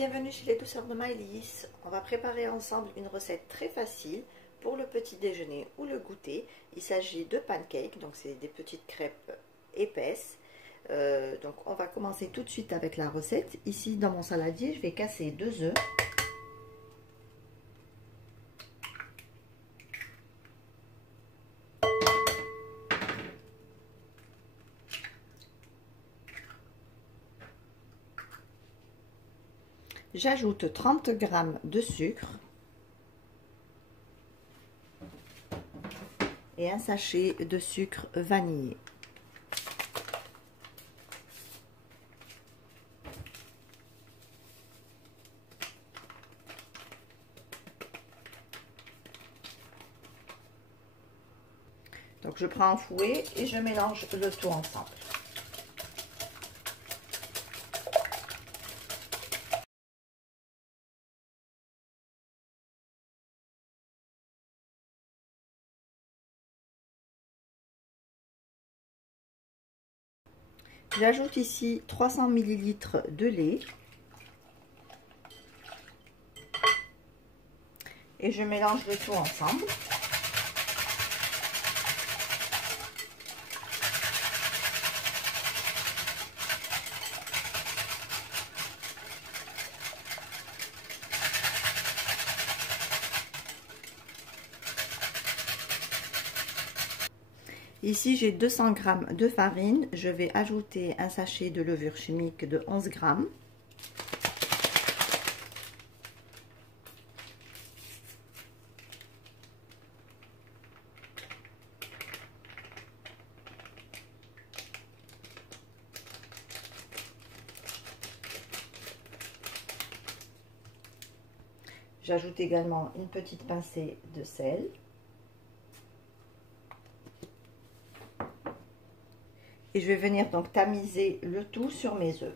bienvenue chez les douceurs de Maëlys. On va préparer ensemble une recette très facile pour le petit déjeuner ou le goûter. Il s'agit de pancakes, donc c'est des petites crêpes épaisses. Donc on va commencer tout de suite avec la recette. Ici dans mon saladier, je vais casser 2 œufs. J'ajoute 30 g de sucre et un sachet de sucre vanillé. Donc je prends un fouet et je mélange le tout ensemble. J'ajoute ici 300 ml de lait et je mélange le tout ensemble. Ici, j'ai 200 g de farine. Je vais ajouter un sachet de levure chimique de 11 g. J'ajoute également une petite pincée de sel. Et je vais venir donc tamiser le tout sur mes œufs.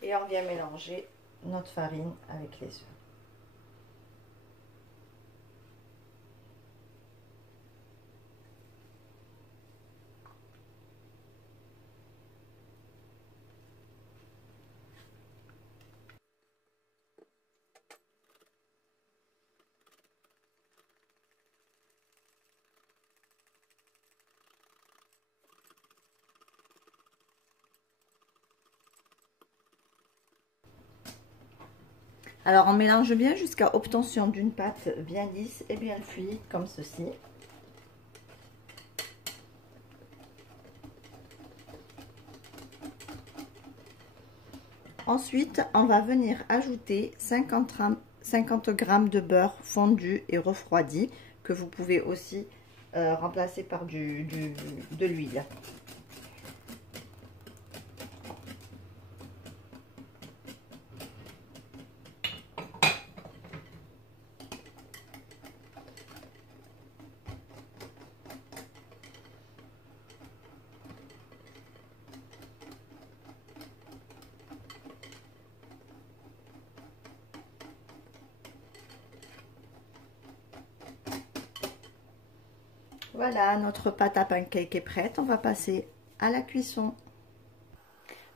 Et on vient mélanger notre farine avec les œufs. Alors on mélange bien jusqu'à obtention d'une pâte bien lisse et bien fluide comme ceci. Ensuite, on va venir ajouter 50 g de beurre fondu et refroidi que vous pouvez aussi remplacer par de l'huile. Voilà, notre pâte à pancakes est prête. On va passer à la cuisson.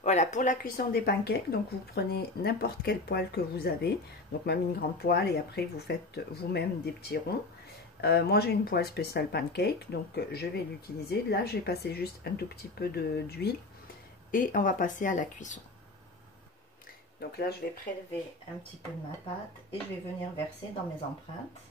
Voilà, pour la cuisson des pancakes, donc vous prenez n'importe quelle poêle que vous avez. Donc même une grande poêle et après vous faites vous-même des petits ronds. Moi j'ai une poêle spéciale pancake, donc je vais l'utiliser. Là, je vais passer juste un tout petit peu d'huile et on va passer à la cuisson. Donc là, je vais prélever un petit peu de ma pâte et je vais venir verser dans mes empreintes.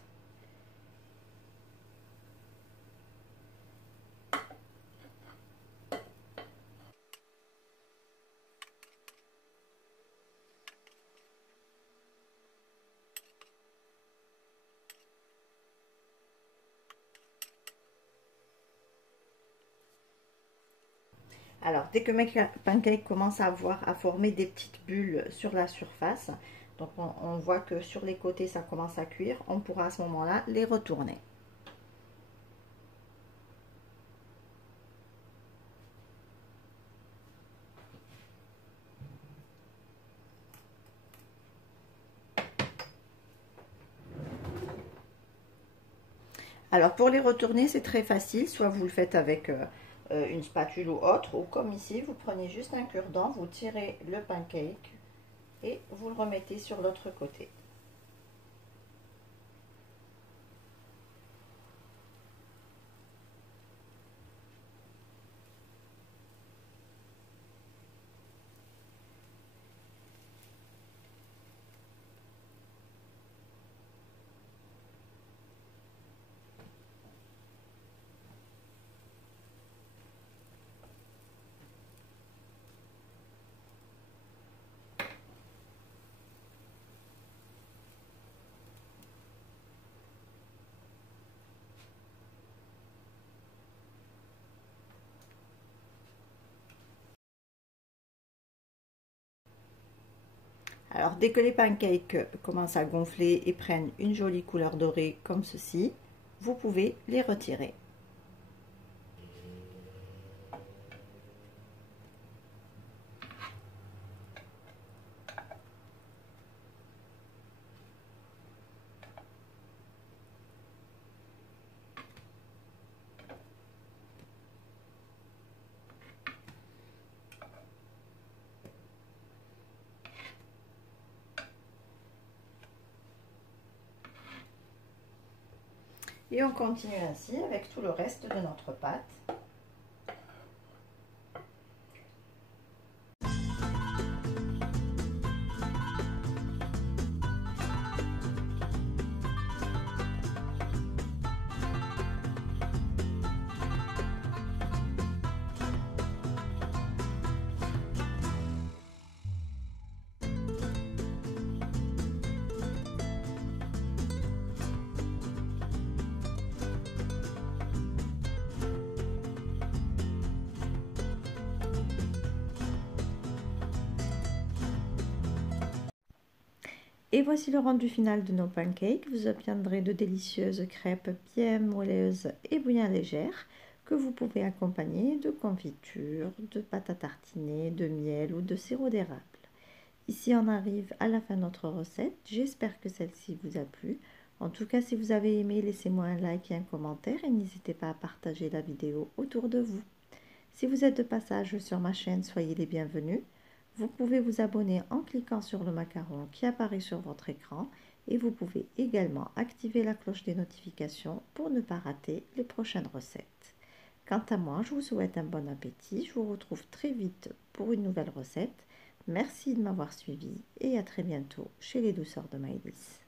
Alors, dès que mes pancakes commencent à former des petites bulles sur la surface, donc on voit que sur les côtés ça commence à cuire, on pourra à ce moment-là les retourner. Alors pour les retourner, c'est très facile, soit vous le faites avec une spatule ou autre, ou comme ici, vous prenez juste un cure-dent, vous tirez le pancake et vous le remettez sur l'autre côté. Alors dès que les pancakes commencent à gonfler et prennent une jolie couleur dorée comme ceci, vous pouvez les retirer. Et on continue ainsi avec tout le reste de notre pâte. Et voici le rendu final de nos pancakes. Vous obtiendrez de délicieuses crêpes bien moelleuses et bien légères que vous pouvez accompagner de confiture, de pâte à tartiner, de miel ou de sirop d'érable. Ici on arrive à la fin de notre recette. J'espère que celle-ci vous a plu. En tout cas, si vous avez aimé, laissez-moi un like et un commentaire et n'hésitez pas à partager la vidéo autour de vous. Si vous êtes de passage sur ma chaîne, soyez les bienvenus. Vous pouvez vous abonner en cliquant sur le macaron qui apparaît sur votre écran et vous pouvez également activer la cloche des notifications pour ne pas rater les prochaines recettes. Quant à moi, je vous souhaite un bon appétit. Je vous retrouve très vite pour une nouvelle recette. Merci de m'avoir suivi et à très bientôt chez les douceurs de Maëlys.